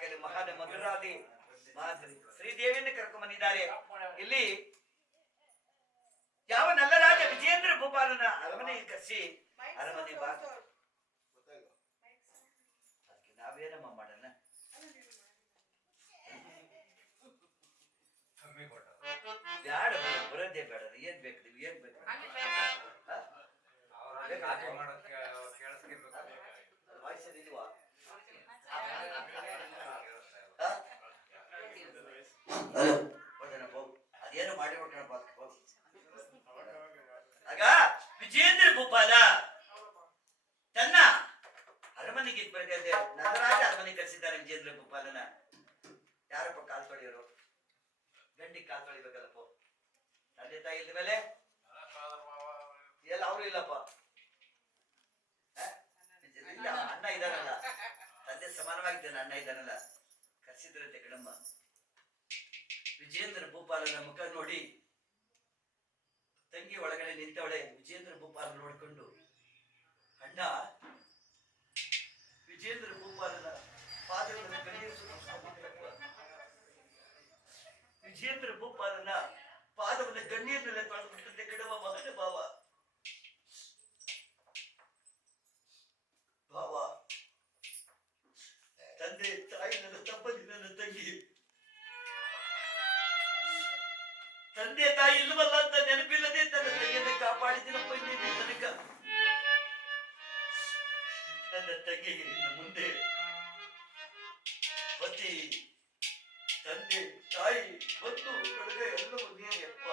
ಆಗಲಿ ಮಹಾನ ಮಧುರಾದಿ ಮಾಧುರಿ ಶ್ರೀದೇವಿಯನ್ನು ಕರ್ಕೊಂಡ್ ಬಂದಿದ್ದಾರೆ. ಇಲ್ಲಿ ಯಾವ ನಲ್ಲರಾಜ ವಿಜೇಂದ್ರ ಭೂಪಾಲನ ಅರಮನೆಗೆ ಕರೆಸಿ ಅರಮನೆ ಬಾಗ ಅದಕ್ಕೆ ನಾವೇನಮ್ಮ ಮಾಡೋಣ? ಬ್ಯಾಡ ಬರೋದೇ ಬೇಡ. ಏನ್ ಬೇಕು ನೀವು? ಏನ್ ಬೇಕು? ವಾಯ್ಸದಿಲ್ವಾ? ಅದೇನು ಮಾಡಿ ಆಗ ವಿಜೇಂದ್ರ ಭೂಪಾಲ ತನ್ನ ಅರಮನೆಗೆ ಬರ್ಗದೆ ನಗರಾಜ ಅರಮನೆ ಕರೆಸಿದ್ದಾರೆ. ವಿಜೇಂದ್ರ ಭೂಪಾಲನ ಯಾರಪ್ಪ ಕಾಲ್ ತೊಳೆಯೋರು? ಗಂಡಿ ಕಾಲ್ ತೊಳಿಬೇಕಲ್ಲಪ್ಪ. ತಂದೆ ತಾಯಿ ಇಲ್ದ ಮೇಲೆ ಎಲ್ಲ ಅವರು ಇಲ್ಲಪ್ಪ. ಅಣ್ಣ ಇದಾರಲ್ಲ, ತಂದೆ ಸಮಾನವಾಗಿದ್ದಾನೆ, ಅಣ್ಣ ಇದ್ದಾನಲ್ಲ, ಕರೆಸಿದ್ರಂತೆ ಕಣಮ್ಮ. ವಿಜೇಂದ್ರ ಭೂಪಾಲನ ಮುಖ ನೋಡಿ ತಂಗಿ ಒಳಗಡೆ ನಿಂತವಳೆ. ವಿಜೇಂದ್ರ ಭೂಪಾಲ ನೋಡಿಕೊಂಡು, ಅಣ್ಣ ವಿಜೇಂದ್ರ ಭೂಪಾಲನ ಪಾದಗಳನ್ನು ವಿಜೇಂದ್ರ ಭೂಪಾಲನ ಪಾದವನ್ನು ಗಣ್ಯರನ್ನೆಲ್ಲ ತೊಳೆದುಬಿಟ್ಟಂತೆ ಕಣವ ಮಹನ ಭಾವ. ಭಾವ, ತಂದೆ ತಾಯಿ ನನ್ನ ತಪ್ಪದಿ ನನ್ನ ತಂಗಿ, ತಂದೆ ತಾಯಿ ಇಲ್ಲವಲ್ಲ ಅಂತ ನೆನಪಿಲ್ಲದೆ ತನ್ನ ತಂಗಿಯನ್ನು ಕಾಪಾಡಿದಿನಪ್ಪ. ಇನ್ನೇನು ತನಕ ನನ್ನ ತಂಗಿಗೆ ಮುಂದೆ ಪತಿ, ತಂದೆ, ತಾಯಿ, ಬಂಧು ಬಳಗ ಎಲ್ಲವೂ ನೀನೆಯಪ್ಪ.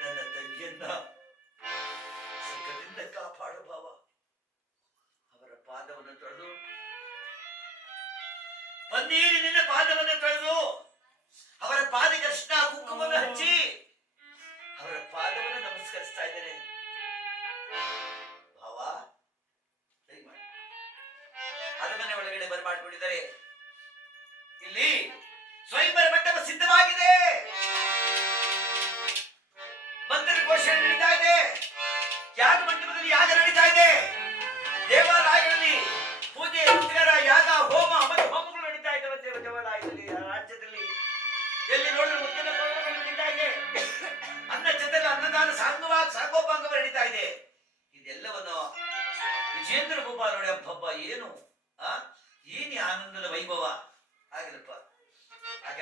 ನನ್ನ ತಂಗಿಯನ್ನ ಸುಖದಿಂದ ಕಾಪಾಡು ಭಾವ. ಅವರ ಪಾದವನ್ನು ತೊಳೆದು, ಪನ್ನೀರಿನಿಂದ ಪಾದವನ್ನು ತೊಳೆದು, ಅವರ ಪಾದಕ್ಕೆ ಅರ್ಶಿನ ಕುಂಕುಮವನ್ನು ಹಚ್ಚಿ ಅವರ ಪಾದವನ್ನು ನಮಸ್ಕರಿಸ್ತಾ ಇದ್ದೇನೆ ಭಾವ. ಅರಮನೆ ಒಳಗಡೆ ಬರಮಾಡಿಕೊಂಡಿದ್ದಾರೆ. ಇಲ್ಲಿ ಸ್ವಯಂವರ ಮಂಟಪ ಸಿದ್ಧವಾಗಿದೆ. ಮಂತ್ರ ಘೋಷಣೆ ನಡೀತಾ ಇದೆ. ಯಾಗ ಮಂಟಪದಲ್ಲಿ ಯಾಗ ನಡೀತಾ ಇದೆ. ದೇವಾಲಯಗಳಲ್ಲಿ ಪೂಜೆ, ಪುನಸ್ಕಾರ, ಯಾಗ, ಹೋಮ ಮತ್ತು ಹೋಮಗಳು ನಡೀತಾ ಇದ್ದಾವೆ. ದೇವಾಲಯದಲ್ಲಿ ರಾಜ್ಯದಲ್ಲಿ ಎಲ್ಲಿ ನೋಡಿದ್ರು ಮುತ್ತಿನ ಪರ್ವಗಳು ನಡೀತಾ ಇದೆ. ಅನ್ನ ಚಂದ್ರ ಅನ್ನದಾನ ಸಾಂಗೋಪಾಂಗವ ನಡೀತಾ ಇದೆ. ಇದೆಲ್ಲವನ್ನು ವಿಜೇಂದ್ರ ಭೂಪಾಲ ನೋಡಿ, ಹಬ್ಬ ಏನು ಏನಿ ಆನಂದದ ವೈಭವ ಆಗಿರಪ್ಪ. ಆಗ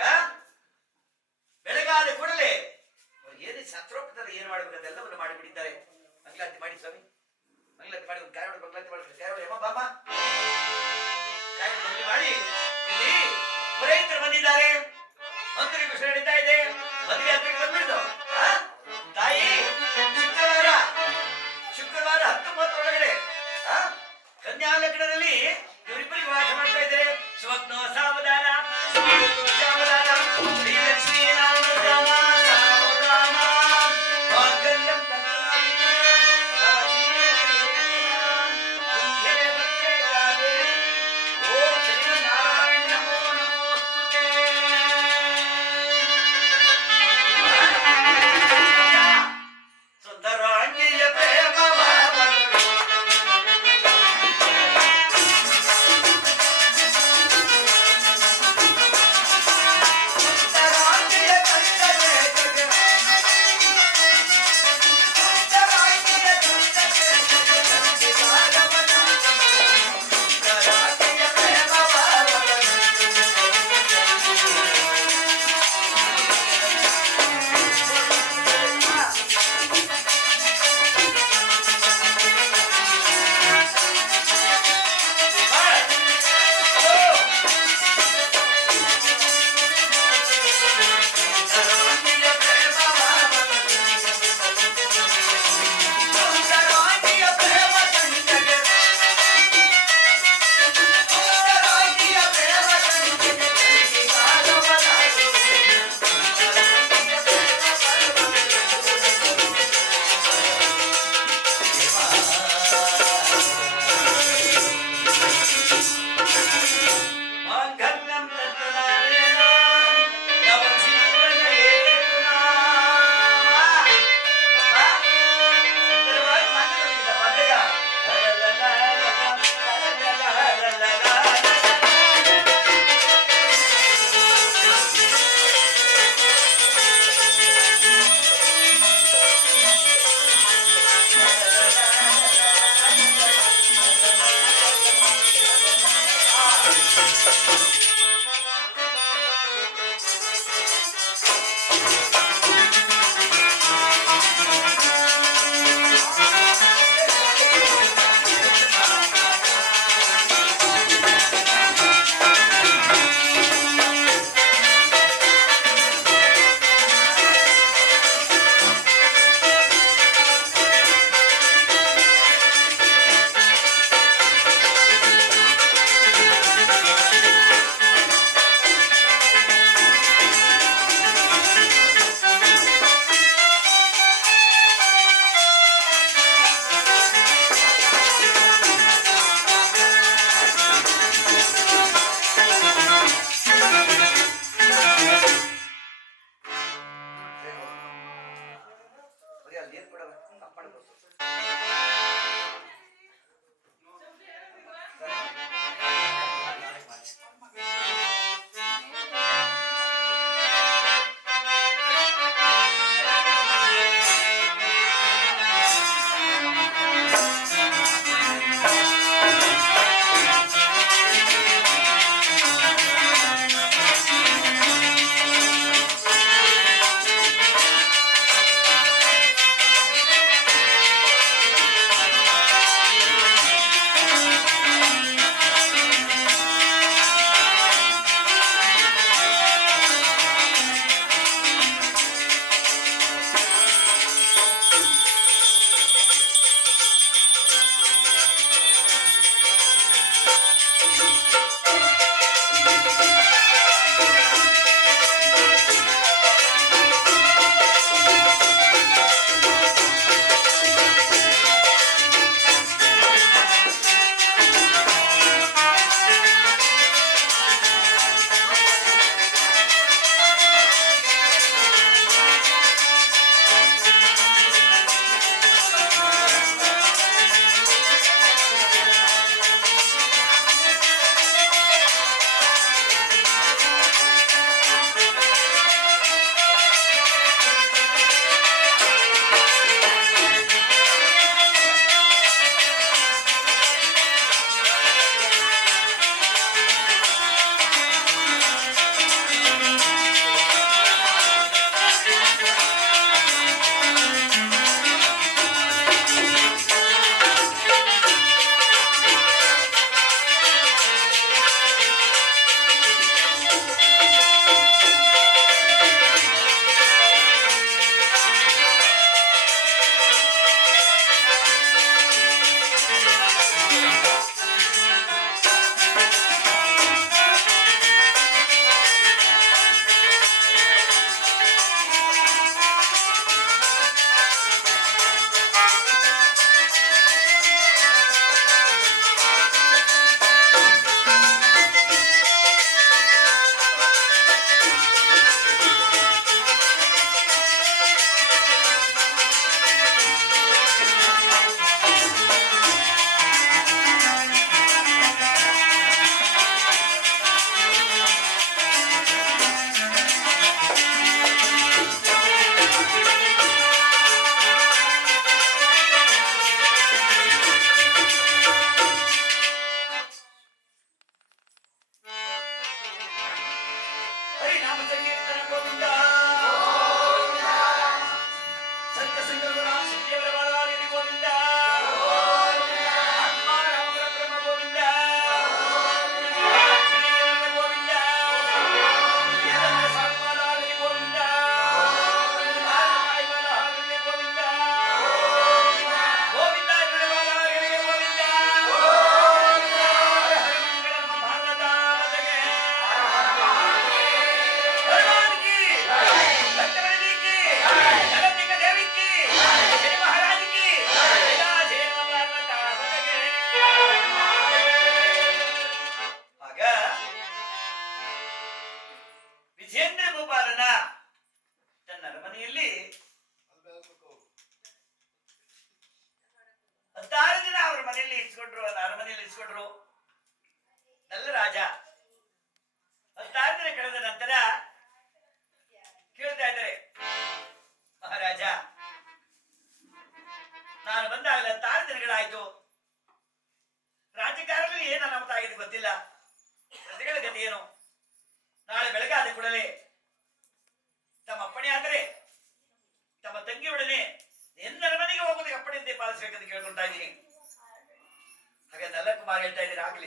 ಬೆಳಗಾದ ಕೂಡಲೇ ಏನೇ ಶಾಸ್ತ್ರೋಕ್ತರ ಏನ್ ಮಾಡ್ಬೇಕಂತ ಎಲ್ಲವನ್ನು ಮಾಡಿಬಿಟ್ಟಿದ್ದಾರೆ. ಮಂಗಳಾರತಿ ಮಾಡಿ ಸ್ವಾಮಿ, ಮಂಗಳಾರತಿ ಮಾಡಿ ಒಂದು ಕಾಯಿ ಮಂಗಳಾರತಿ ಮಾಡಿ ಯಮ ಬಾಮ ಕಾಯಿ ಮಾಡಿ ಇಲ್ಲಿ ಪುರೋಹಿತರು ಬಂದಿದ್ದಾರೆ. ಮಂತ್ರಿ ಕೃಷ್ಣ ನಡೀತಾ ಇದೆ. ಮದುವೆ ಹತ್ತಿರ ಬಂದ್ಬಿಡ್ತು. ತಾಯಿ ಶುಕ್ರವಾರ 19 ಕನ್ಯಾ ಲಗ್ನದಲ್ಲಿ ಇವರಿಬ್ಬರಿಗೆ ವಾಸ ಮಾಡ್ತಾ ಇದ್ದಾರೆ. ಸ್ವಪ್ನ ಸಾವಧಾನ, ಸಾವಧಾನ, ಶ್ರೀಲಕ್ಷ್ಮೀ ನಾಮ ಸಾವಧಾನ, ಮಾಂಗಲ್ಯಂ ಓಂ ಶ್ರೀ ನಾರಾಯಣ ನಮೋ ನಮೋಸ್ತುತೇ. ಸುಂದರಾಂಗಿಯ ಪ್ರೇಮ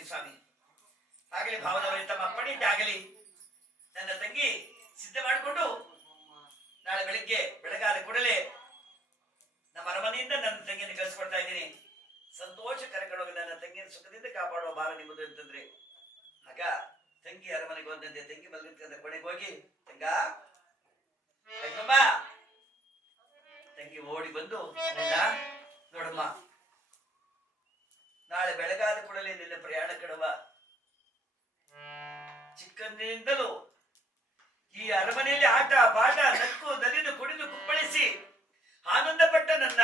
ಸ್ವಾಮಿ. ಆಗಲಿ ಭಾವದವರೇ, ತಮ್ಮ ಅಪ್ಪಣೆಯಿಂದ ಆಗಲಿ. ನನ್ನ ತಂಗಿ ಸಿದ್ಧ ಮಾಡಿಕೊಂಡು ನಾಳೆ ಬೆಳಿಗ್ಗೆ ಬೆಳಗಾದ ಕೂಡಲೇ ನಮ್ಮ ಅರಮನೆಯಿಂದ ನನ್ನ ತಂಗಿಯನ್ನು ಕಳಿಸ್ಕೊಡ್ತಾ ಇದ್ದೀನಿ. ಸಂತೋಷ ಕರ್ಕೊಂಡೋಗಿ ನನ್ನ ತಂಗಿಯನ್ನು ಸುಖದಿಂದ ಕಾಪಾಡುವ ಭಾರ ನಿಮ್ಮದು ಅಂತಂದ್ರೆ, ಆಗ ತಂಗಿ ಅರಮನೆಗೆ ಹೋದಂತೆ ತಂಗಿ ಮಲಗಿದ ಕೊನೆಗೆ ಹೋಗಿ, ತಂಗ ತಂಗಮ್ಮ, ತಂಗಿ ಓಡಿ ಬಂದು, ನೋಡಮ್ಮ, ನಾಳೆ ಬೆಳಗಾದ ಕೂಡಲೇ ನಿನ್ನ ಪ್ರಯಾಣ ಕಡುವ. ಚಿಕ್ಕಂದಿನಿಂದಲೂ ಈ ಅರಮನೆಯಲ್ಲಿ ಆಟ ಪಾಠ ನಕ್ಕು ನಲಿದು ಕುಡಿದು ಕುಪ್ಪಳಿಸಿ ಆನಂದ ಪಟ್ಟ ನನ್ನ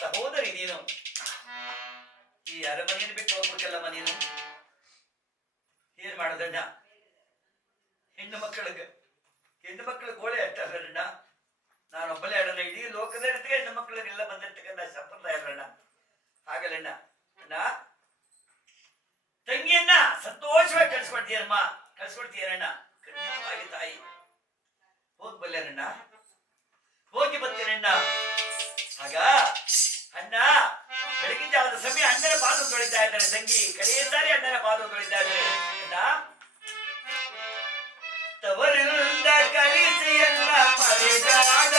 ಸಹೋದರಿ ನೀನು. ಈ ಅರಮನೆಯನ್ನು ಬಿಟ್ಟು ಹೋಗ್ಬೇಕಲ್ಲಮ್ಮ ನೀನು. ಏನ್ ಮಾಡೋದಣ್ಣ? ಹೆಣ್ಣು ಮಕ್ಕಳ ಗೋಳೆ ಅಷ್ಟಣ್ಣ. ನಾನೊಬ್ಬಲೇ ಅಡಣ್ಣ. ಇಡೀ ಲೋಕದ ಹೆಣ್ಣು ಮಕ್ಕಳಿಗೆಲ್ಲ ಬಂದಿರ್ತಕ್ಕಂಥ ಸಂಪ್ರದಾಯ ಅಲ್ಲಣ್ಣ. ಹಾಗಲ್ಲಣ್ಣ, ಅಣ್ಣ ತಂಗಿಯನ್ನ ಸಂತೋಷವಾಗಿ ಕಳ್ಸಿಕೊಡ್ತೀಯಮ್ಮ, ಕಳ್ಸಿಕೊಡ್ತೀಯಣ್ಣ. ಖಂಡಿತವಾಗಿ ತಾಯಿ ಹೋಗ್ಬಲ್ಲೇನಣ್ಣ, ಹೋಗಿ ಬರ್ತೀನಣ್ಣ. ಆಗ ಅಣ್ಣ ಬೆಳಗಿನ ಜಾವದ ಸಮಯ ಅಣ್ಣನ ಪಾದ ತೊಳಿತಾ ಇದ್ದಾರೆ. ತಂಗಿ ಕಡೆಯ ಸಾರಿ ಅಣ್ಣನ ಪಾದ ತೊಳಿತಾ ಇದ್ದಾರೆ. ಅಣ್ಣ ತವರಿಂದ ಕಳಿಸಿ ಎಲ್ಲ ಮರೆಯಾದ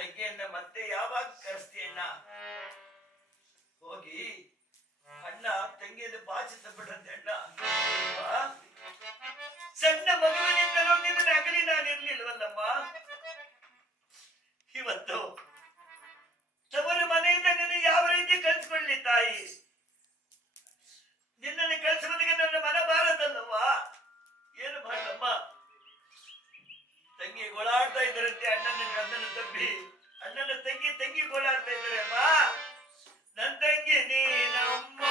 ತಂಗಿಯನ್ನ ಮತ್ತೆ ಯಾವಾಗ ಕರೆಸ್ತೀಯಣ್ಣ? ಹೋಗಿ ಅಣ್ಣ ತಂಗಿಯನ್ನು ಬಾಚಿಸಬಿಟ್ರಂತೆ ಅಣ್ಣ. ಆ? ಸಣ್ಣ ಮಗುವಿನಿಂದಲೂ ನಿನ್ನ ಅಗಲಿ ನಾನಿರ್ಲಿಲ್ವಲ್ಲಮ್ಮ. ಇವತ್ತು ತವರು ಮನೆಯಿಂದ ನಿನ್ನ ಯಾವ ರೀತಿ ಕಳ್ಸಿಕೊಳ್ಳಿ ತಾಯಿ? ನಿನ್ನನ್ನು ಕಳಿಸುವುದಕ್ಕೆ ನನ್ನ ಮನ ಬಾರದಲ್ಲವ್ವ. ಏನು ಮಾಡಮ್ಮ? ತಂಗಿ ಗೋಳಾಡ್ತಾ ಇದ್ದರಂತೆ ಅಣ್ಣನ ತಪ್ಪಿ. ಅಣ್ಣನ ತಂಗಿ ಗೋಳಾಡ್ತಾ ಇದ್ದಾರೆ. ಅಮ್ಮ ನನ್ನ ತಂಗಿ ನೀನಮ್ಮ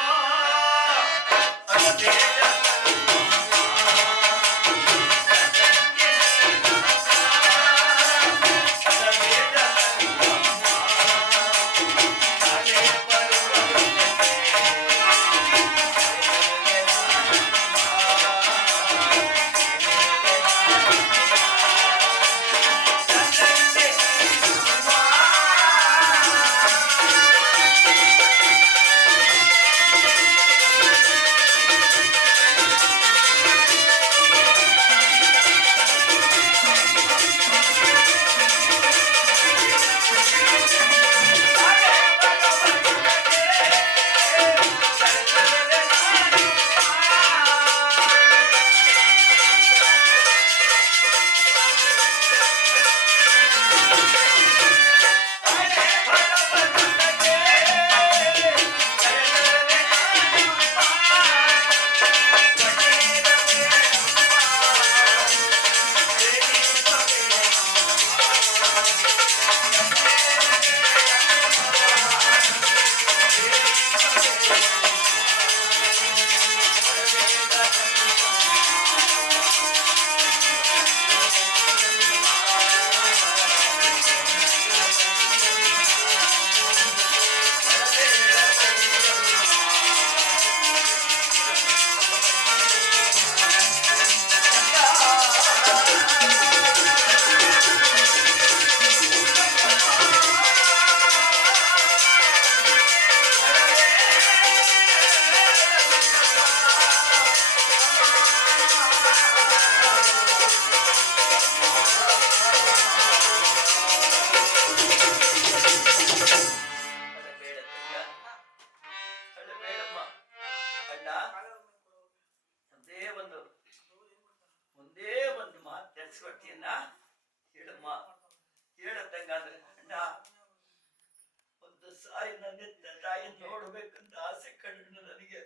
ನೋಡ್ಬೇಕಂತ ಆಸೆ ಕಂಡು ನನಗೆ.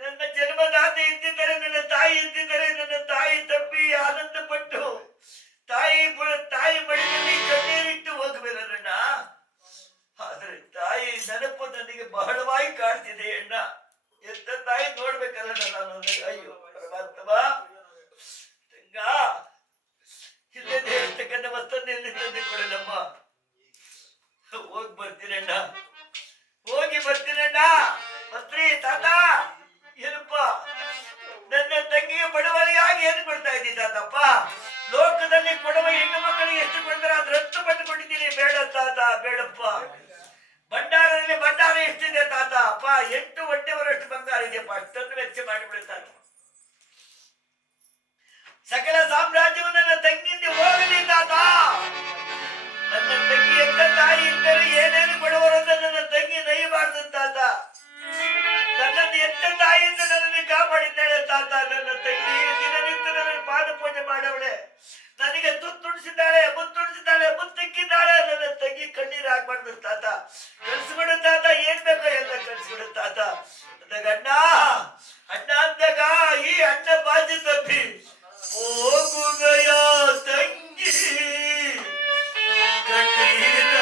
ನನ್ನ ಜನ್ಮದಾತೆ ಇದ್ದಿದ್ದರೆ, ನನ್ನ ತಾಯಿ ಇದ್ದಿದ್ದರೆ, ನನ್ನ ತಾಯಿ ತಪ್ಪಿ ಆನಂದ ಪಟ್ಟು ತಾಯಿ ಮಡಿಯಲ್ಲಿ ಕಣ್ಣೀರಿಟ್ಟು ಹೋಗಬೇಕಣ್ಣ. ಆದ್ರೆ ತಾಯಿ ನೆನಪು ನನಗೆ ಬಹಳವಾಗಿ ಕಾಡ್ತಿದೆ ಅಣ್ಣ. ಎತ್ತ ತಾಯಿ ನೋಡ್ಬೇಕಲ್ಲ ನಾನು. ಅಯ್ಯೋ ಪರಮಾತ್ಮ, ತಂಗ ಇಲ್ಲದೆ ಇರ್ತಕ್ಕಂಥ ವಸ್ತುವನ್ನು ಎಲ್ಲಿ ತಂದು ಕೊಡಲಮ್ಮ. ಹೋಗಿ ಬರ್ತೀನಣ್ಣ, ಹೋಗಿ ಬರ್ತೀನಣ್ಣ. ಮಂತ್ರಿ ತಾತ, ಏನಪ್ಪ ನನ್ನ ತಂಗಿಗೆ ಬಡವರಿಯಾಗಿ ಏನು ಕೊಡ್ತಾ ಇದ್ದೀನಿ ತಾತಪ್ಪ? ಲೋಕದಲ್ಲಿ ಕೊಡುವ ಹೆಣ್ಣು ಮಕ್ಕಳಿಗೆ ಎಷ್ಟು ಕೊಡ್ತಾರೆ ಅದ್ರ 10 ಪಟ್ಟು ಕೊಟ್ಟಿದ್ದೀನಿ. ಬೇಡ ತಾತ, ಬೇಡಪ್ಪ. ಭಂಡಾರದಲ್ಲಿ ಭಂಡಾರ ಎಷ್ಟಿದೆ ತಾತ? ಅಪ್ಪ 8 ಹೊಟ್ಟೆವರಷ್ಟು ಬಂಗಾರ ಇದೆಯಪ್ಪ. ಅಷ್ಟನ್ನು ವೆಚ್ಚ ಮಾಡಿಬಿಡುತ್ತಾನೆ. ಸಕಲ ಸಾಮ್ರಾಜ್ಯವು ನನ್ನ ತಂಗಿಯಿಂದ ಹೋಗಲಿ ತಾತ. ನನ್ನ ತಂಗಿ ಎಂತ ತಾಯಿ ಇದ್ದರೆ ಏನೇನು ಕೊಡುವರಂತ ನನ್ನ ತಂಗಿ ನೈಬಾರ್ದು ತಾತ. ನನ್ನನ್ನು ಎಂತ ತಾಯಿಯಿಂದ ನನ್ನನ್ನು ಕಾಪಾಡಿದ್ದಾಳೆ ತಾತ. ನನ್ನ ತಂಗಿ ದಿನನಿತ್ಯ ನನ್ನ ಪಾದ ಪೂಜೆ ಮಾಡವಳೆ, ನನಗೆ ತುತ್ತುಣಿಸಿದ್ದಾಳೆ, ಮುತ್ತುಣಿಸಿದ್ದಾಳೆ, ಮುತ್ತಿಕ್ಕಿದ್ದಾಳೆ. ನನ್ನ ತಂಗಿ ಕಣ್ಣೀರು ಆಗ್ಬಾರ್ದು ತಾತ. ಕಳಿಸ್ಬಿಡು ತಾತ, ಏನ್ ಬೇಕೋ ಎಲ್ಲ ಕಳಿಸ್ಬಿಡು ತಾತ. ಅಂದಾಗ ಅಣ್ಣ ಅಂದಾಗ ಈ ಅಣ್ಣ ಬಾಜಿ ತಪ್ಪಿ ಹೋಗುಗಯ ತಂಗಿ ಕಣ್ಣೀರ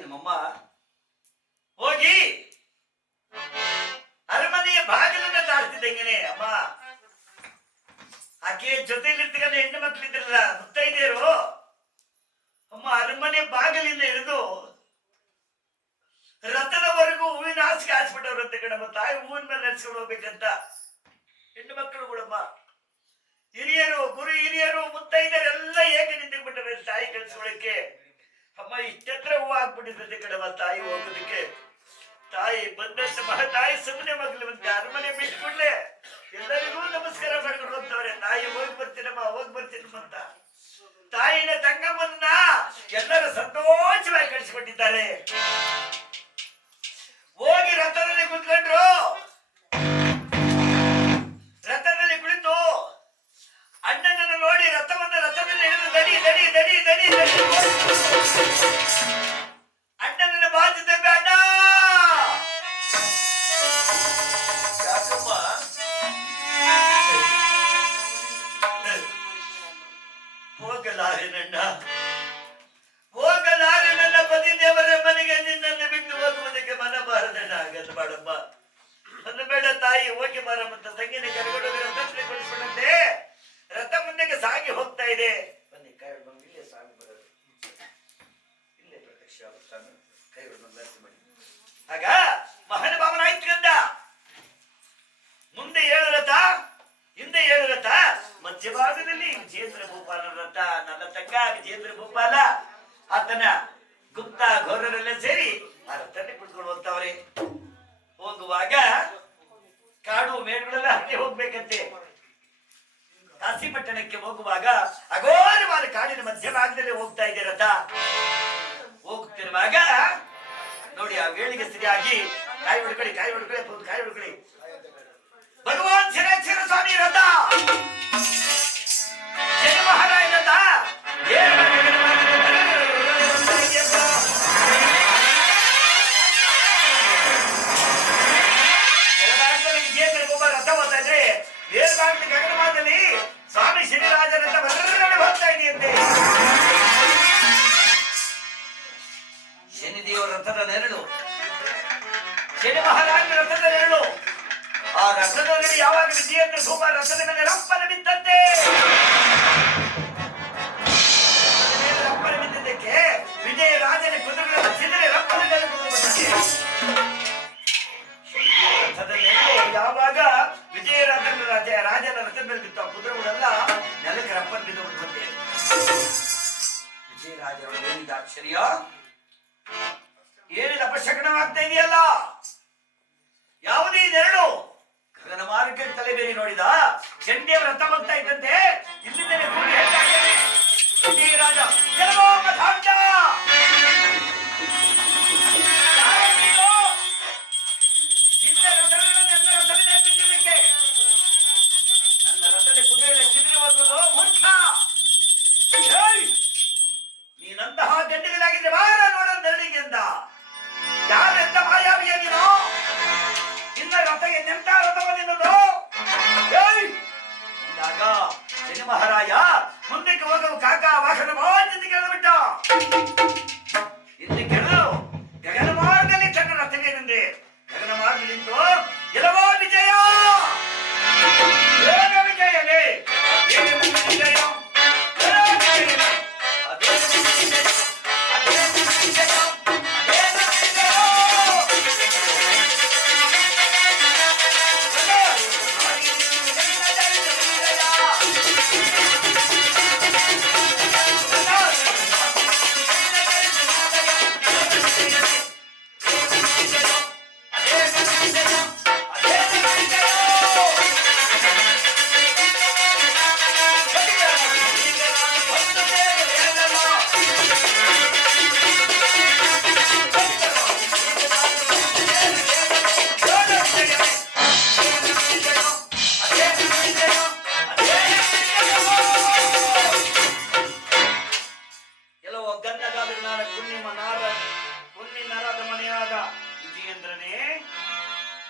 ನಮ್ಮಮ್ಮ ಹೋಗಿ ಅರಮನೆಯ ಬಾಗಿಲನ್ನ ತಾಳ್ತಿದ್ದಂಗೆನೆ ಅಮ್ಮ ಆಕೆ ಜೊತೆಲಿರ್ತಕ್ಕಂಥ ಹೆಣ್ಣು ಮಕ್ಕಳಿದ್ರಲ್ಲ ಮುತ್ತೈದೆಯರು ಅಮ್ಮ ಅರಮನೆ ಬಾಗಿಲಿಂದ ಹಿಡಿದು ರಥದವರೆಗೂ ಹೂವಿನ ಹಾಸಿಗೆ ಹಾಸ್ಬಿಟ್ಟವ್ರಂತೆ ಕಣಮ್ಮ. ತಾಯಿ ಹೂವಿನ ಮೇಲೆ ನಡೆಸ್ಕೊಂಡು ಹೋಗ್ಬೇಕಂತ ಹೆಣ್ಣು ಮಕ್ಕಳುಗಳಮ್ಮ, ಹಿರಿಯರು ಗುರು ಹಿರಿಯರು ಮುತ್ತೈದರೆಲ್ಲ ಹೇಗೆ ನಿಂತ್ಬಿಟ್ಟರೆ ತಾಯಿ ಕಳ್ಸ್ಕೊಳಕ್ಕೆ. ಅಮ್ಮ ಇಷ್ಟೆತ್ರ ಹೂವು ಹಾಕ್ಬಿಟ್ಟಿರ್ತದೆ ಕಣಮ್ಮ ತಾಯಿ ಹೋಗೋದಕ್ಕೆ. ತಾಯಿ ಬಂದಂತ ಮಹತಾಯಿ ಸುಮ್ಮನೆ ಮಗ್ಲುವಂತೆ ಅರಮನೆ ಬಿಟ್ಕೊಡ್ಲೆ ಎಲ್ಲರಿಗೂ ನಮಸ್ಕಾರ ಮಾಡ್ಕೊಂಡು ಹೋಗ್ತವ್ರೆ. ತಾಯಿ ಹೋಗಿ ಬರ್ತೀನಮ್ಮ ಹೋಗಿ ಬರ್ತೀನಮ್ಮ ಅಂತ ತಾಯಿನ ತಂಗಮ್ಮನ್ನ ಎಲ್ಲರೂ ಸಂತೋಷವಾಗಿ ಕಳಿಸಿಕೊಟ್ಟಿದ್ದಾರೆ. ಹೋಗಿ ರಥದಲ್ಲಿ ಕುತ್ಕೊಂಡ್ರು. ರಥದಲ್ಲಿ ಕುಳಿತು ಅಣ್ಣನನ್ನು ನೋಡಿ ರಥದಲ್ಲಿ ಹಿಡಿದು ದಡಿ ದಡಿ ದಡಿ ದಡಿ ದಡಿ ಅಣ್ಣನನ್ನು ಬಾಚಿದ್ದೆ. ಅಣ್ಣ ಯಾಕಮ್ಮ ಹೋಗಲಾರೆ ನನ್ನ ಪತಿ ದೇವರ ಮನೆಗೆ ನಿನ್ನನ್ನು ಬಿಟ್ಟು ಹೋಗುವುದಕ್ಕೆ ಮನ ಬಾರದಣ್ಣ. ಹಾಗಲ್ಲ ಮಾಡಮ್ಮ, ನನ್ನ ಬೇಡ ತಾಯಿ, ಹೋಗಿ ಬಾರಮ್ಮಂತ ತಂಗಿನ ಕರೆಗೊಂಡು ರಥದಲ್ಲಿ ಕೊಡಿಸ್ಕೊಂಡಂತೆ ರಥ ಮುಂದಕ್ಕೆ ಸಾಗಿ ಹೋಗ್ತಾ ಇದೆ. ಬನ್ನಿ ಕೈ ಹಿಡ್ಕೊಂಡು ಇಲ್ಲೇ ಸಾಗಿ ಬರೋದು, ಇಲ್ಲೇ ಪ್ರತ್ಯಕ್ಷ ಆಗುತ್ತಾನೆ. ಕೈ ಹಿಡ್ಕೊಂಡು ದರ್ಶನ ಮಾಡಿ. ಆಗ ಮಹಾನುಭಾವನ ಆಯ್ತು ಗಂಡ. ಮುಂದೆ 7 ರಥ, ಹಿಂದೆ 7 ರಥ, ಮಧ್ಯಭಾಗದಲ್ಲಿ ವಿಜೇಂದ್ರ ಭೂಪಾಲ ರಥ. ನನ್ನ ತಂಗ ವಿಜೇಂದ್ರ ಭೂಪಾಲ ಆತನ ಗುಪ್ತ ಘೋರರೆಲ್ಲ ಸೇರಿ ಆ ರಥದಲ್ಲಿ ಕುತ್ಕೊಂಡು ಹೋಗ್ತಾವ್ರೆ. ಹೋಗುವಾಗ ಕಾಡು ಮೇಡುಗಳೆಲ್ಲ ಹಂಗೆ ಹೋಗ್ಬೇಕಂತೆ. ಕಾಶಿ ಪಟ್ಟಣಕ್ಕೆ ಹೋಗುವಾಗ ಅಘೋರವಾದ ಕಾಡಿನ ಮಧ್ಯಭಾಗದಲ್ಲಿ ಹೋಗ್ತಾ ಇದೆ ರಥ. ಹೋಗ್ತಿರುವಾಗ ನೋಡಿ ಆ ವೇಳಿಗೆ ಸರಿಯಾಗಿ ಕಾಯಿ ಹೊಡ್ಕೊಳ್ಳಿ ಭಗವಾನ್ ಶಿರಾಕ್ಷರ ಸ್ವಾಮಿ ರಥ ಜನ ಮಹಾರಾಯ ರಥ ವಿಜೇಂದ್ರ ಒಬ್ಬ ರಥ ಹೋಗ್ತಾ ಇದ್ರೆ ವೇರಭಾಗದ ಗಗನಮಾನದಲ್ಲಿ ಸ್ವಾಮಿ ಶ್ರೀರಾಜ ರಥ ಹೊರಗಡೆ ಹೋಗ್ತಾ ಇದೆಯಂತೆ. ಶನಿದೇವ ರಥದ ನೆರಳು, ಶನಿ ಮಹಾರಾಜನ ರಥದ ನೆರಳು. ಆ ರಥದಲ್ಲಿ ಯಾವಾಗ ವಿಜಯೇಂದ್ರ ಭೂಪ ರಥದ ಮೇಲೆ ರಂಪನ ಬಿದ್ದಂತೆ. ರಂಪನ ಬಿದ್ದಿದ್ದಕ್ಕೆ ವಿಜಯ ರಾಜನ ಕುದುರೆಗಳ ಸಿದರೆ ರಂಪನ ಮೇಲೆ ರಥದ ನೆರಳು ಯಾವಾಗ ರಾಜನ ರಥದ ಮೇಲೆ ಬಿತ್ತು, ಆ ಕುದುರೆಗಳೆಲ್ಲ ನೆಲಕ್ಕೆ ರಂಪನ ಬಿದ್ದು ಬಿಡುವಂತೆ. ವಿಜಯರಾಜರ ಏನಿದ ಆಶ್ಚರ್ಯ, ಏನಿದ ಅಪಶಕನವಾಗ್ತಾ ಇದೆಯಲ್ಲ. ಯಾವುದೇ ನೆರಳು ಗಗನ ಮಾರ್ಗ ತಲೆಬೇರಿ ನೋಡಿದ ಚಂಡಿಯವರ ರಥ ಹೋಗ್ತಾ ಇದ್ದಂತೆ ಇಲ್ಲಿಂದಲೇ ಕೂಗಿ ಹೇಳ್ತಾ ಇದ್ದೇನೆ, ವಿಜಯರಾಜ ನನ್ನ ರಥದ ಕುದುರೆ ಚಿದ್ರೆ ಹೋಗುವುದು ಮೂರ್ಖ. ನೀನಂತಹ ಗಂಡಿಗಳಾಗಿದ್ರೆ ಬಾರ ನೋಡೋ ನೆರಳಿಗೆ ಅಂದ. ಯಾರೆಂತ ಮಾಯಾವಿಯ ನೀನು? ನಿನ್ನ ರಥಗೆ ನೆಂಟ ರಥ ಬಂದಿದ್ದು ಅಂದಾಗ ಶನಿ ಮಹಾರಾಯ ಮುಂದಕ್ಕೆ ಹೋಗಲು ಕಾಕ ವಾಹನ ಮಾತಿಂದ ಕೇಳಬಿಟ್ಟ. ಇಲ್ಲಿ ಕೇಳು, ಗಗನ ಮಾರ್ಗದಲ್ಲಿ ಚಂದ್ರ ರಥವೇನೆಂದ್ರೆ ಗಗನ ಮಾರ್ಗ ನಿಂತು ಎಲ್ಲವೋ ವಿಜಯ ವಿಜಯನೇ ವಿಜಯ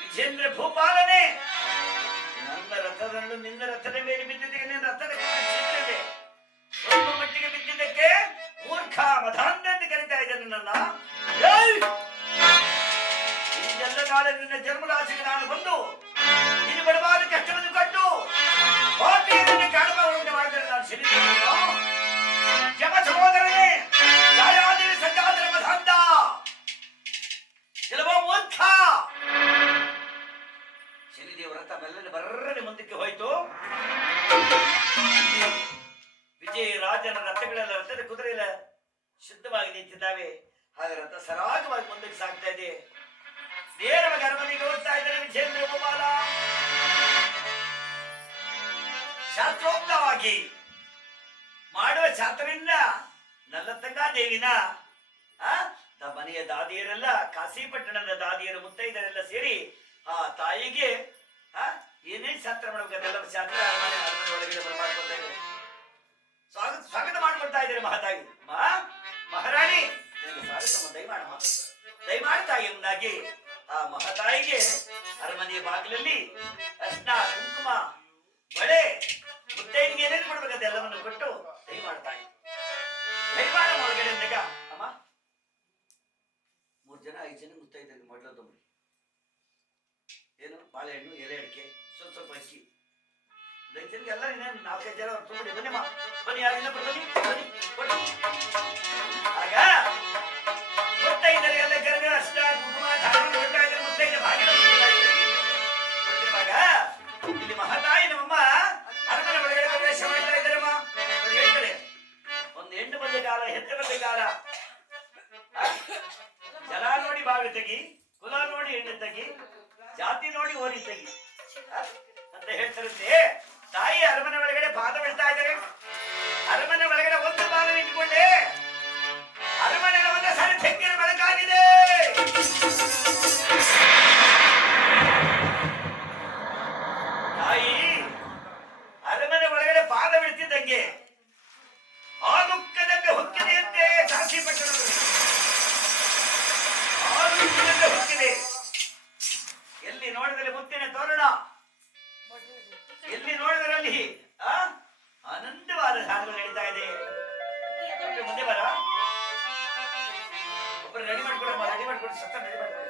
ವಿಜೇಂದ್ರ ಭೂಪಾಲನೆ, ನನ್ನ ರಥದನ್ನು ನಿನ್ನ ರಥದ ಮೇಲೆ ಬಿದ್ದಿದ್ದಕ್ಕೆ ನಿನ್ನ ರಥದ ಚಿತ್ರದೆ ಸ್ವಲ್ಪ ಮಟ್ಟಿಗೆ ಬಿದ್ದಿದ್ದಕ್ಕೆ ಮೂರ್ಖ ಮಧಾಂಧ ಅಂತ ಕರೀತಾ ಇದ್ದೇನೆ ನನ್ನ. ಇದೆಲ್ಲ ನಾಳೆ ನಿನ್ನ ಜನ್ಮರಾಶಿಗೆ ನಾನು ಬಂದು ನಿನ್ನ ಬಡವಾದ ಕಷ್ಟವನ್ನು ಕಟ್ಟು ಪಾಪಿಯನ್ನು ಕಾಣಬಾರದು ಮಾಡಿದರೆ ನಾನು ಶನಿದೇವನು ಯಮ ಸಹೋದರನೇ ಛಾಯಾದೇವಿ ಸಂಜಾತರ ಮಧಾಂಧ ಎಲ್ಲವೋ ಮೂರ್ಖ. ಶನಿದೇವ ರಥ ಮೆಲ್ಲನೆ ಬರ್ರನೆ ಮುಂದಕ್ಕೆ ಹೋಯ್ತು. ವಿಜಯ ರಾಜನ ರಥಗಳೆಲ್ಲ ರಥದ ಕುದುರೆಲ್ಲ ಶುದ್ಧವಾಗಿ ನಿಂತಿದ್ದಾವೆ. ಹಾಗೆ ರಥ ಸರಾಗವಾಗಿ ಮುಂದಕ್ಕೆ ಸಾಗ್ತಾ ಇದೆ. ಚಂದ್ರ ಗೋಪಾಲ ಶಾಸ್ತ್ರೋಕ್ತವಾಗಿ ಮಾಡುವ ಶಾಸ್ತ್ರದಿಂದ ನಲ್ಲತಂಗ ದೇವಿನ ಮನೆಯ ದಾದಿಯರೆಲ್ಲ ಕಾಶಿಪಟ್ಟಣದ ದಾದಿಯರು ಮುತ್ತೈದರೆಲ್ಲ ಸೇರಿ ಆ ತಾಯಿಗೆ ಏನೇನ್ ಶಾಸ್ತ್ರ ಮಾಡ್ಬೇಕು ಅದೆಲ್ಲ ಶಾಸ್ತ್ರ ಅರಮನೆ ಒಳಗಡೆ ಮಾಡ್ಕೊಳ್ತಾ ಇದ್ದಾರೆ. ಸ್ವಾಗತ ಮಾಡ್ಕೊಳ್ತಾ ಇದ್ದಾರೆ ಮಹಾತಾಯಿ. ಮಹಾರಾಣಿ ಸ್ವಾಗತ ದಯಮಾಡಮ್ಮ, ದಯಮಾಡಿ ತಾಯಿ ಎಂಬುದಾಗಿ ಆ ಮಹಾತಾಯಿಗೆ ಅರಮನೆಯ ಬಾಗಿಲಲ್ಲಿ ಅರ್ಶಿನ ಕುಂಕುಮ ಬಳೆ ಮುತ್ತೈದಿಗೆ ಏನೇನು ಕೊಡ್ಬೇಕು ಅದೆಲ್ಲವನ್ನು ಕೊಟ್ಟು ದಯಮಾಡ್ತಾಯಿ. ದಯಮಾಡ ಒಳಗಡೆ ಅಂದಾಗ ಅಮ್ಮ 3 ಜನ 5 ಜನ ಮುತ್ತೈದರಿಗೆ ಮೊದಲದೊಬ್ಬರು ಏನು ಬಾಳೆಹಣ್ಣು ಎಲೆ ಅಡಿಕೆ ಸ್ವಲ್ಪ ಅಕ್ಕಿ 5 ಜನಕ್ಕೆ ಎಲ್ಲ 4-5 ಜನ ತಗೊಂಡು ಬನ್ನಿಮ್ಮ ಬನ್ನಿ ಯಾರಿಲ್ಲ ಬನ್ನಿ ಬನ್ನಿ ಕೊಟ್ಟು ಆಗ ಮುತ್ತೈದರ ಎಲ್ಲ ಕರೆದು ಅಷ್ಟ ಕುಟುಂಬ ಕೊಡ್ತಾ ಇದ್ದಾರೆ. ಮುತ್ತೈದ ಭಾಗ್ಯ ಇಲ್ಲಿ ಮಹಾತಾಯಿ ನಮ್ಮಮ್ಮ ಅರಮನೆ ಒಳಗಡೆ ಪ್ರವೇಶ ಮಾಡ್ತಾ ಇದ್ದಾರಮ್ಮ. ಹೇಳ್ತಾರೆ ಒಂದು ಹೆಣ್ಣು ಬಂದ ಕಾಲ ಹೆಣ್ಣು ಬಂದ ಕಾಲ ಜಲ ನೋಡಿ ಬಾವಿ ತೆಗಿ, ಕುಲ ನೋಡಿ ಹೆಣ್ಣು ತೆಗಿ, ಜಾತಿ ನೋಡಿ ಓದಿ ತೆಗಿ ಅಂತ ಹೇಳ್ತಾರಂತೆ. ತಾಯಿ ಅರಮನೆ ಒಳಗಡೆ ಪಾದ ಬಿಡ್ತಾ ಇದ್ದಾರೆ. ಅರಮನೆ ಒಳಗಡೆ ಒಂದು ಪಾದ ಇಟ್ಟುಕೊಂಡೆ ಅರಮನೆ ಒಂದು ಸರಿ ತೆಂಗಿನ ಬೆಳಕಾಗಿದೆ. ತಾಯಿ ಅರಮನೆ ಒಳಗಡೆ ಪಾದ ಬಿಡ್ತಿದ್ದಂಗೆ ಆ ದುಃಖದಂತೆ ಹೊಕ್ಕಿದೆಯಂತೆ ಕಾಶಿಪಟ್ಟಣದಲ್ಲಿ ಹೊಕ್ಕಿದೆ. ಎಲ್ಲಿ ನೋಡಿದರೆ ಮುತ್ತಿನ ತೋರಣ, ಎಲ್ಲಿ ನೋಡಿದರಲ್ಲಿ ಆನಂದವಾದ ಸಾಧನೆ ನಡೀತಾ ಇದೆ. ಮುಂದೆ ಬರ ಒಬ್ಬರು ರೆಡಿ ಮಾಡ್ಕೊಡಮ್ಮ, ರೆಡಿ ಮಾಡ್ಕೊಡಿ, ಸತ್ತ ರೆಡಿ ಮಾಡ್ಕೊಡಿ.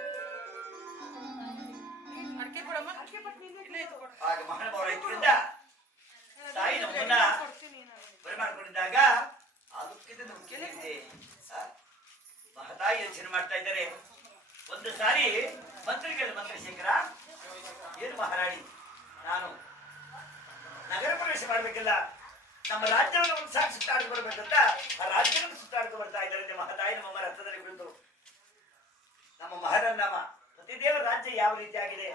ಆಗ ಮಹಾನುಭಾವರ ಇದರಿಂದ ತಾಯಿ ನಮ್ಮನ್ನ ಬರಿ ಮಾಡ್ಕೊಂಡಿದ್ದಾಗ ಆ ದುಃಖದಿಂದ ಮುಖ್ಯತೆ ಮಹತಾಯಿ ಯೋಚನೆ ಮಾಡ್ತಾ ಇದ್ದಾರೆ. ಒಂದು ಸಾರಿ ಮಂತ್ರಿಗಳು ಮಂತ್ರಿಶೇಖರ ಏನು ಮಹಾರಾಣಿ ನಾನು ನಗರ ಪ್ರವೇಶ ಮಾಡ್ಬೇಕಿಲ್ಲ, ನಮ್ಮ ರಾಜ್ಯವನ್ನು ಒಂದು ಸಾಕು ಸುತ್ತಾಡ್ಕೊಂಡು ಬರ್ಬೇಕಂತ ಆ ರಾಜ್ಯವನ್ನು ಸುತ್ತಾಡ್ಕೊಂಡು ಬರ್ತಾ ಇದ್ದಾರೆ. ಮಹತಾಯಿ ನಮ್ಮ ರಥದಲ್ಲಿ ಕುಳಿತು ನಮ್ಮ ಮಹಾರನ್ನಾಮ ಪ್ರತಿದೇವರ ರಾಜ್ಯ ಯಾವ ರೀತಿ ಆಗಿದೆ,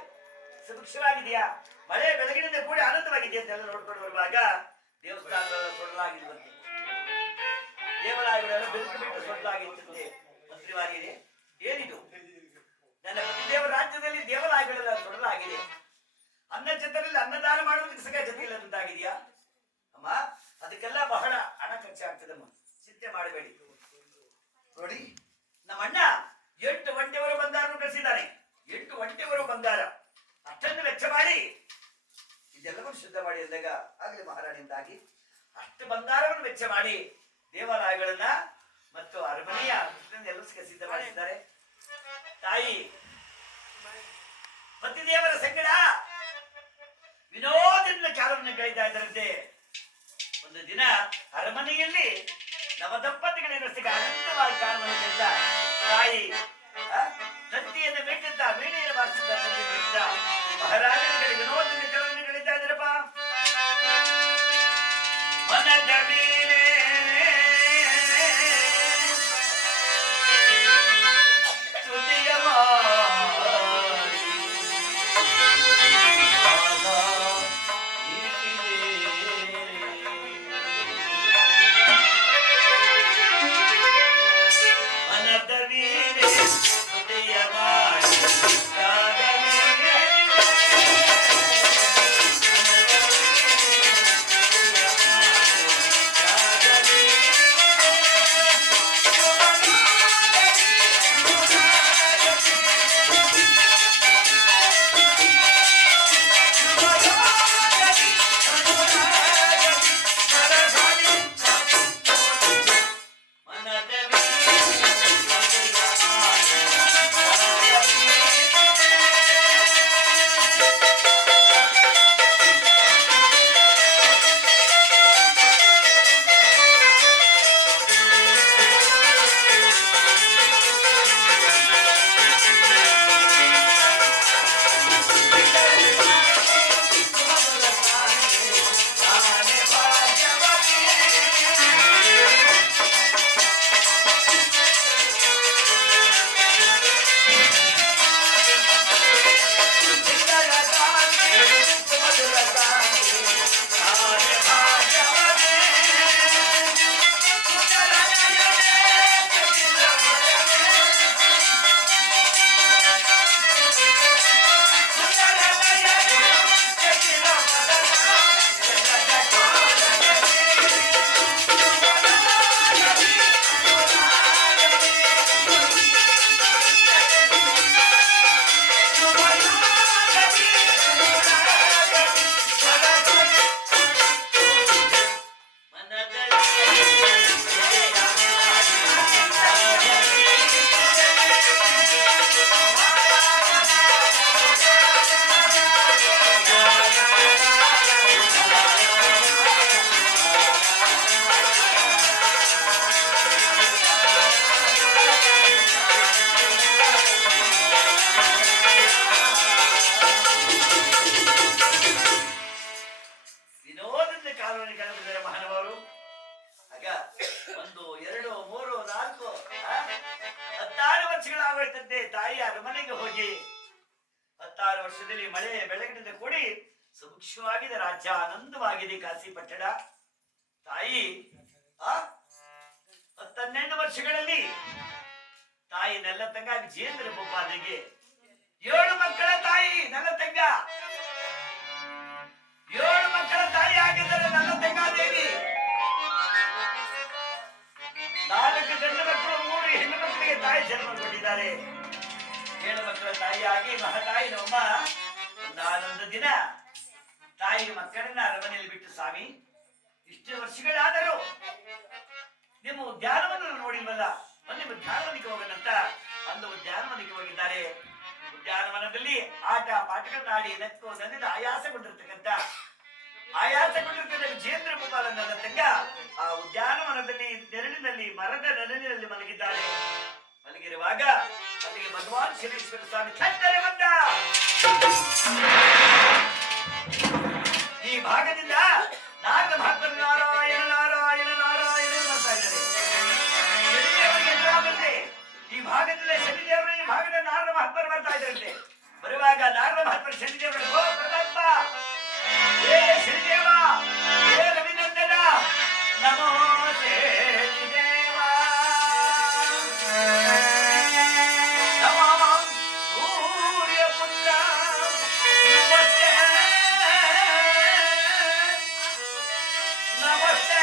ಸುಭಿಕ್ಷವಾಗಿದೆಯಾ, ಮಳೆ ಬೆಳಗಿನಿಂದ ಕೂಡ ಆನಂದವಾಗಿದೆ ಅಂತೆಲ್ಲ ನೋಡ್ಕೊಂಡು ಬರುವಾಗ ದೇವಸ್ಥಾನಗಳೆಲ್ಲ ಸೊಡಲಾಗಿರುವಂತೆ, ದೇವಾಲಯಗಳೆಲ್ಲ ಬೆಳಕು ಬಿಟ್ಟು ಸೊಡಲಾಗಿರ್ತಂತೆ. ಮಂತ್ರಿವಾಗಿದೆ ಏನಿದು, ನನ್ನ ಪ್ರತಿದೇವರ ರಾಜ್ಯದಲ್ಲಿ ದೇವಾಲಯಗಳೆಲ್ಲ ಸೊಡಲಾಗಿದೆ, ಅನ್ನ ಛತ್ರದಲ್ಲಿ ಅನ್ನದಾನ ಮಾಡೋದಕ್ಕೆ ಸಗ ಜೊತೆ ಇಲ್ಲದಂತಾಗಿದೆಯಾ ಅಮ್ಮ? ಅದಕ್ಕೆಲ್ಲ ಬಹಳ ಹಣ ಖರ್ಚಾಗ್ತದಮ್ಮ, ಚಿಂತೆ ಮಾಡಬೇಡಿ. ನೋಡಿ ನಮ್ಮ ಅಣ್ಣ 8 ಒಂಟೆವರು ಬಂಗಾರವನ್ನು ಕಳಿಸಿದ್ದಾನೆ. 8 ಒಂಟೆವರು ಬಂಗಾರ ಅಷ್ಟನ್ನು ವೆಚ್ಚ ಮಾಡಿ ಇದೆಲ್ಲವನ್ನು ಶುದ್ಧ ಮಾಡಿ ಅಂದಾಗ ಆಗಲಿ ಮಹಾರಾಣಿಯಿಂದಾಗಿ ಅಷ್ಟು ಬಂಗಾರವನ್ನು ವೆಚ್ಚ ಮಾಡಿ ದೇವಾಲಯಗಳನ್ನ ಮತ್ತು ಅರಮನೆಯ ಎಲ್ಲ ಸಿದ್ಧ ಮಾಡಿಸಿದ್ದಾರೆ. ತಾಯಿ ಪತಿದೇವರ ಸಂಗಡ ವಿನೋದದಿಂದ ಕಾಲವನ್ನು ಕಳೀತಾ ಇದ್ದರಂತೆ. ಒಂದು ದಿನ ಅರಮನೆಯಲ್ಲಿ ನವದಂಪತಿಗಳಿರೋಷ್ಟಕ್ಕೆ ಆನಂದವಾಗಿ ಕಾಲವನ್ನು ಕಳೆದ ತಾಯಿ ತಂತಿಯನ್ನು ಮೆಟ್ಟಿದ್ದ, ವೀಣೆಯನ್ನು ಬಾರಿಸಿದ್ದ, ತಂತಿ ಮೆಟ್ಟಿದ್ದ ಮಹಾರಾಜನ ವಿನೋದದಿಂದ ಕಾಲವನ್ನು ಕಳೀತಾ ಇದ್ದಾರಪ್ಪ. ಮನದ ವೀಣೆ ಆಗೋಯ್ತಂತೆ. ತಾಯಿ ಅರಮನೆಗೆ ಹೋಗಿ 16 ವರ್ಷದಲ್ಲಿ ಮಳೆ ಬೆಳಗಿನಿಂದ ಕೂಡಿ ಸೂಕ್ಷ್ಮವಾಗಿದೆ ರಾಜ್ಯ, ಆನಂದವಾಗಿದೆ ಕಾಶಿ ಪಟ್ಟಣ. ತಾಯಿ 12 ವರ್ಷಗಳಲ್ಲಿ ತಾಯಿ ನೆಲ್ಲತಂಗ ವಿಜೇಂದ್ರ ಭೂಪಾಲಿಗೆ 7 ಮಕ್ಕಳ ತಾಯಿ ನೆಲ್ಲತಂಗ, 7 ಮಕ್ಕಳ ತಾಯಿ ಆಗಿದ್ದಾರೆ ನೆಲ್ಲತಂಗಾದೇವಿ. 4 ಗಂಡು ಮಕ್ಕಳು 3 ಹೆಣ್ಣು ಮಕ್ಕಳಿಗೆ ತಾಯಿ ಜನ್ಮ ಕೊಟ್ಟಿದ್ದಾರೆ. 7 ಮಕ್ಕಳ ತಾಯಿಯಾಗಿ ಮಹಾತಾಯಿ ನಮ್ಮಮ್ಮ ಒಂದಾನೊಂದು ದಿನ ತಾಯಿ ಮಕ್ಕಳನ್ನ ಅರಮನೆಯಲ್ಲಿ ಬಿಟ್ಟು, ಸ್ವಾಮಿ ಇಷ್ಟು ವರ್ಷಗಳಾದರೂ ನಿಮ್ಮ ಉದ್ಯಾನವನ್ನು ನೋಡಿಲ್ವಲ್ಲ, ನಿಮ್ಮ ಉದ್ಯಾನವನಕ್ಕೆ ಹೋಗೋಣಂತ ಅಂದು ಉದ್ಯಾನವನಕ್ಕೆ ಹೋಗಿದ್ದಾರೆ. ಉದ್ಯಾನವನದಲ್ಲಿ ಆಟ ಪಾಠಗಳನ್ನಾಡಿ ನಕ್ಕು ನನ್ನಿಂದ ಆಯಾಸಗೊಂಡಿರ್ತಕ್ಕಂಥ ವಿಜೇಂದ್ರ ಭೂಪಾಲ ನನ್ನ ತಂಗ ಆ ಉದ್ಯಾನವನದಲ್ಲಿ ನೆರಳಿನಲ್ಲಿ, ಮರದ ನೆರಳಿನಲ್ಲಿ ಮಲಗಿದ್ದಾರೆ. ಮಲಗಿರುವಾಗ ಅಲ್ಲಿಗೆ ಭಗವಾನ್ ಶನೇಶ್ವರ ಸ್ವಾಮಿ ಚಂದರೆ ಬಂದ. ಈ ಭಾಗದಿಂದ ನಾರದ ಮಹಾತ್ಮರು ನಾರಾಯಣ ನಾರಾಯಣ ನಾರಾಯಣ ಬರ್ತಾ ಇದ್ದಾರೆ. ಶನಿದೇವರಿಗೆ ಎದುರಾದಂತೆ ಈ ಭಾಗದಿಂದ ಶನಿದೇವರು, ಈ ಭಾಗದ ನಾರದ ಮಹಾತ್ಮರು ಬರ್ತಾ ಇದ್ದಾರಂತೆ. ಬರುವಾಗ ನಾರದ ಮಹಾತ್ಮರು ಶನಿದೇವರು, ಓ ಪ್ರತಾಪ, ಏ ಶನಿದೇವ, ಏ ರವಿನಂದನ, ನಮೋ ಶನಿದೇವ, ನಮೋ ಸೂರ್ಯಪುತ್ರ, ನಮಸ್ತೆ ನಮಸ್ತೆ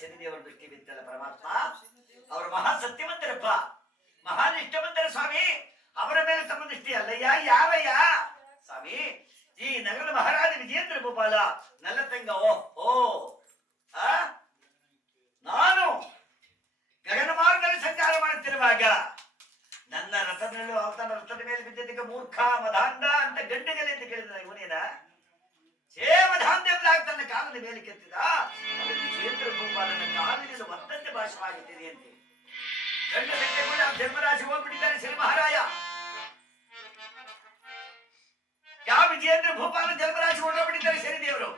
ಶನಿದೇವರ ದೃಷ್ಟಿ ಬಿತ್ತಲ್ಲ ಪರಮಾತ್ಮ. ಅವರು ಮಹಾ ಸತ್ಯವಂತರಪ್ಪ, ಮಹಾನ್ ಇಷ್ಟವಂತರ ಸ್ವಾಮಿ. ಅವರ ಮೇಲೆ ತಮ್ಮ ದೃಷ್ಟಿ ಅಲ್ಲಯ್ಯ. ಯಾವಯ್ಯ ಸ್ವಾಮಿ? ಈ ನಗರದ ಮಹಾರಾಜ ವಿಜೇಂದ್ರ ಭೂಪಾಲ ನಲ್ಲತಂಗ ಓ ಓ ಆ ನಾನು ಗಗನ ಮಾರ್ಗದಲ್ಲಿ ಸಂಚಾರ ಮಾಡುತ್ತಿರುವಾಗ ನನ್ನ ರಥದಲ್ಲಿ ಅವತನ ರಥದ ಮೇಲೆ ಬಿದ್ದಿದ್ದಕ್ಕೆ ಮೂರ್ಖ ಮಧಾಂಧ ಅಂತ ಗಂಟೆಗಲ್ಲಿ ಅಂತ ಕೇಳಿದ ಇವನೇನ ಮಧಾಂಧ ಎಂಬುದಾಗಿ ತನ್ನ ಕಾಲದ ಮೇಲೆ ಕೆತ್ತಿದ ವಿಜೇಂದ್ರ ಭೂಪಾಲನ ಕಾಲಿನಿಂದ ಒತ್ತಂತೆ ಭಾಷವಾಗಿದ್ದೇನೆ ಅಂತ ಗಂಡ ಗಂಟೆ ಕೂಡ ಧರ್ಮರಾಜ ಹೋಗ್ಬಿಟ್ಟಿದ್ದಾರೆ ಶ್ರೀ ಮಹಾರಾಯ ಯಾವ ವಿಜೇಂದ್ರ ಭೂಪಾಲ ಧರ್ಮರಾಜ ಹೊರಬಿಟ್ಟಿದ್ದಾರೆ ಶನಿದೇವರು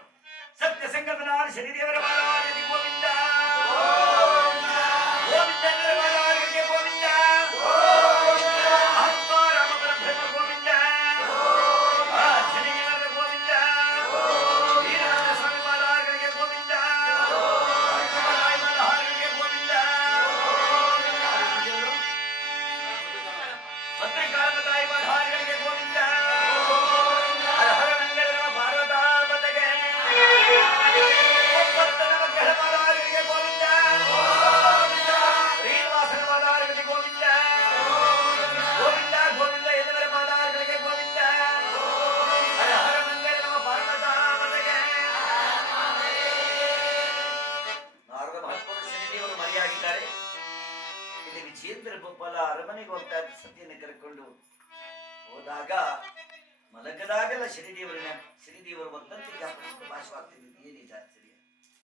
ಸತ್ಯ ಸಂಕಲ್ಪನಾದ ಶನಿದೇವರ ಬಾಲವಾದಿ ಗೋವಿಂದ ಗೋವಿಂದ ಬಾಲವಾದಿಗೆ ಗೋವಿಂದ ಆತ್ಮ ರಾಮ ಪರಬ್ರಹ್ಮ ಗೋವಿಂದ ಶನಿದೇವರ ಗೋವಿಂದ ವೀರನಾಥ ಸ್ವಾಮಿ ಬಾಲವಾದಿಗೆ ಗೋವಿಂದ ಬಾಲವಾದಿಗೆ ಗೋವಿಂದ ಭದ್ರಕಾಳ ತಾಯಿ ಬಾಲವಾದಿಗಳಿಗೆ ಗೋವಿಂದ ವಿಜೇಂದ್ರ ಭೂಪಾಲ ಅರಮನೆಗೆ ಹೋಗ್ತಾ ಇದ್ದ ಸತಿಯನ್ನು ಕರ್ಕೊಂಡು ಹೋದಾಗ ಮಲಗದಾಗೆಲ್ಲ ಶನಿದೇವರ ಶನಿದೇವರು ಒಂದಂತೆ ಜ್ಞಾಪಕ ಭಾಷವಾಗ್ತಿದ್ದು ಏನಿದೆ